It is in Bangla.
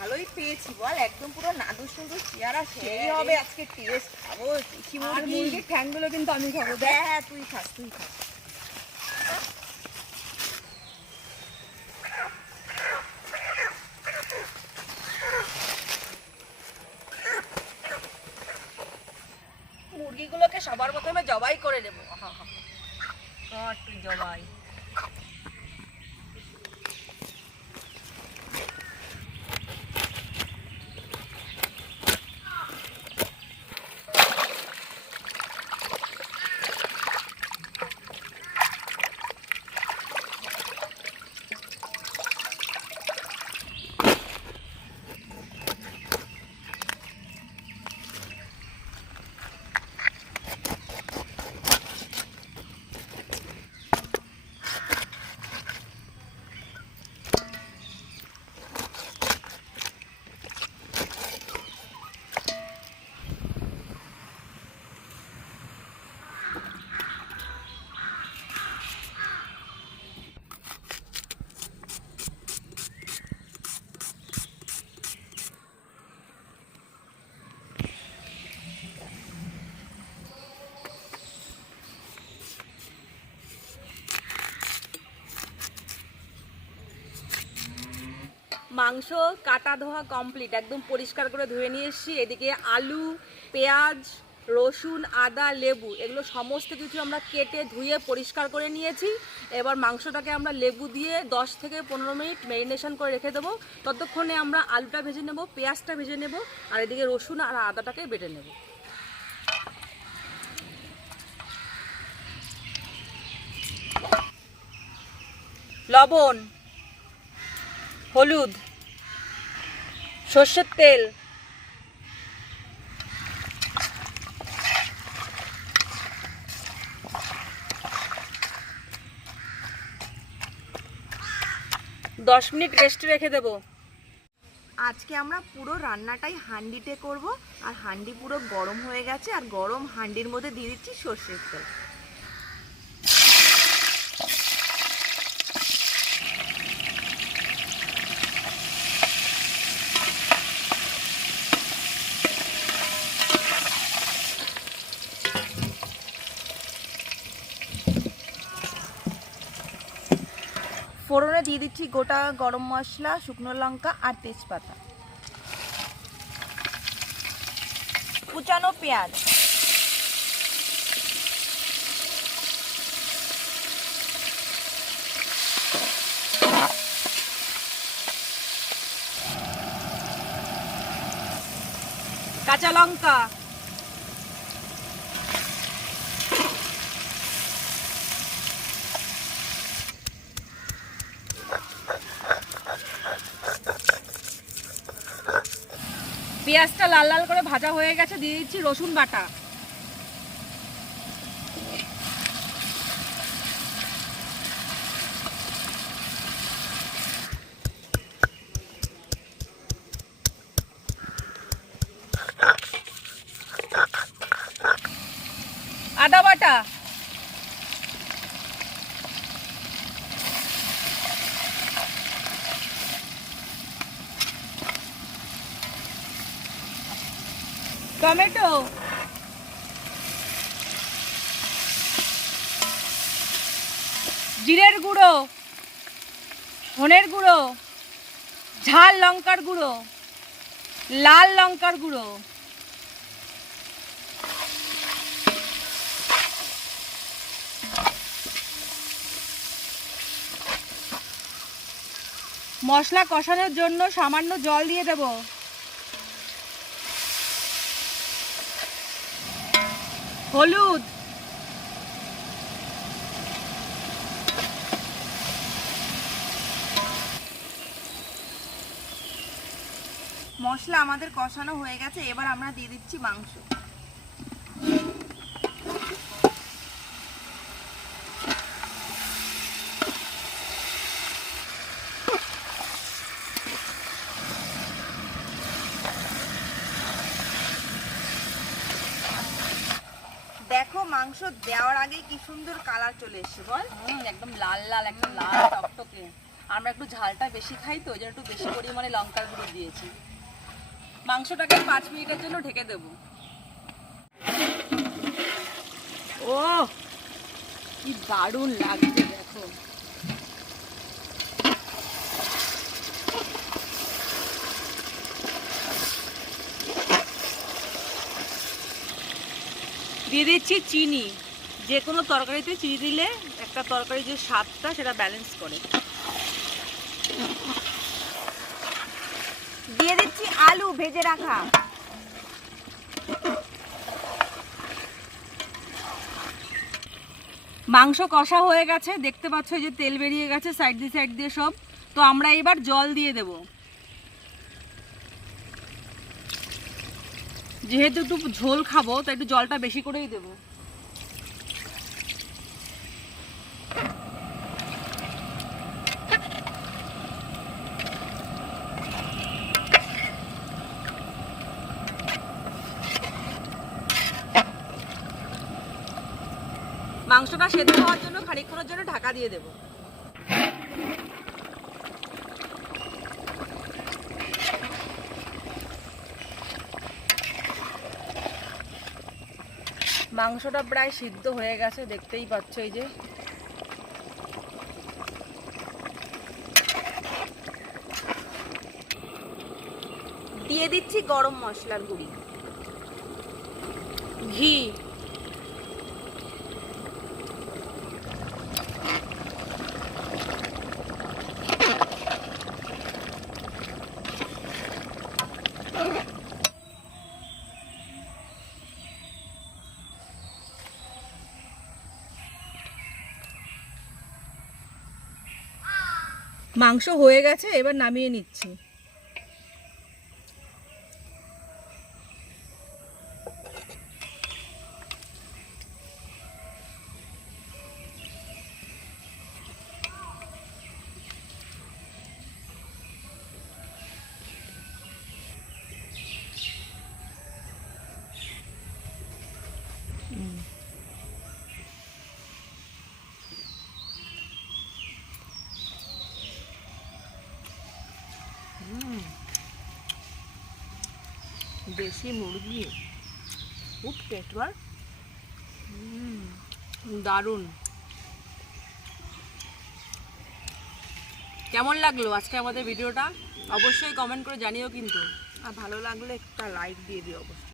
ভালোই পেয়েছি বল একদম পুরো নাদু সুন্দর চেয়ারা সেই হ্যাঁ হবে আজকে টেস্ট খাব দেশি মুরগির ঠ্যাংগুলো কিন্তু আমি খাব হ্যাঁ হ্যাঁ তুই খাস তুই খাস। মুরগিগুলোকে সবার প্রথমে জবাই করে নেব। হা, হা, হা। জবাই? মাংস, কাটা ধোয়া কমপ্লিট একদম পরিষ্কার করে ধুয়ে নিয়ে এসেছি। এদিকে আলু, পেঁয়াজ, রসুন, আদা, লেবু, এগুলো সমস্ত কিছু আমরা কেটে ধুয়ে পরিষ্কার করে নিয়েছি। এবার মাংসটাকে আমরা লেবু দিয়ে 10 থেকে পনেরো মিনিট ম্যারিনেশন করে রেখে দেবো। ততক্ষণে আমরা আলুটা ভেজে নেব, পেঁয়াজটা ভেজে নেব, আর এদিকে রসুন আর আদাটাকে বেটে নেব। লবণ, হলুদ সর্ষের তেল। দশ মিনিট রেস্টে রেখে দেবো। আজকে আমরা পুরো রান্নাটাই হান্ডিতে করব, আর হান্ডি পুরো গরম হয়ে গেছে, আর গরম হান্ডির মধ্যে দিয়ে দিচ্ছি সর্ষের তেল। ফোড়নে দিয়ে দিচ্ছি গোটা গরম মশলা শুকনো লঙ্কা আর তেজপাতা। কুচানো পেঁয়াজ। কাঁচা লঙ্কা। পেঁয়াজটা লাল লাল করে ভাজা হয়ে গেছে দিয়ে দিচ্ছি রসুন বাটা আদা বাটা টমেটো? জিরের গুঁড়ো, ধনের গুঁড়ো, ঝাল লঙ্কার গুঁড়ো, লাল লঙ্কার গুঁড়ো। মশলা কষানোর জন্য সামান্য জল দিয়ে দেব। হলুদ। মশলা আমাদের কষানো হয়ে গেছে এবার আমরা দিয়ে দিচ্ছি মাংস। দেখো, মাংস দেওয়ার আগে কি সুন্দর কালার চলে এসছে, বল। একদম লাল লাল, একদম লাল টকটকে। আমরা একটু ঝালটা বেশি খাই তো, ওই একটু বেশি পরিমাণে লঙ্কার গুঁড়ো দিয়েছি। মাংসটাকে পাঁচ মিনিটের জন্য ঢেকে দেব। ও, কি দারুণ লাগছে, দেখো। দিয়ে দিচ্ছি চিনি। যে কোনো তরকারিতে চিনি দিলে একটা তরকারির যে স্বাদটা সেটা ব্যালেন্স করে। দিয়ে দিচ্ছি আলু ভেজে রাখা। মাংস কষা হয়ে গেছে, দেখতে পাচ্ছ যে তেল বেরিয়ে গেছে সাইড দিয়ে সাইড দিয়ে সব। তো আমরা এবার জল দিয়ে দেব। যেহেতু একটু ঝোল খাব তো একটু জলটা বেশি করেই দেবো। মাংসটা সেদ্ধ হওয়ার জন্য খানিকক্ষণের জন্য ঢাকা দিয়ে দেব। মাংসটা প্রায় সিদ্ধ হয়ে গেছে দেখতেই পাচ্ছ এই যে। দিয়ে দিচ্ছি গরম মশলার গুঁড়ি। মাংস হয়ে গেছে এবার নামিয়ে নিচ্ছি। দেশি মুরগি। খুব টেস্ট বার। দারুণ। কেমন লাগল আজকে আমাদের ভিডিওটা? অবশ্যই কমেন্ট করে জানিও কিন্তু। আর ভালো লাগলে একটা লাইক দিয়ে দিও অবশ্যই।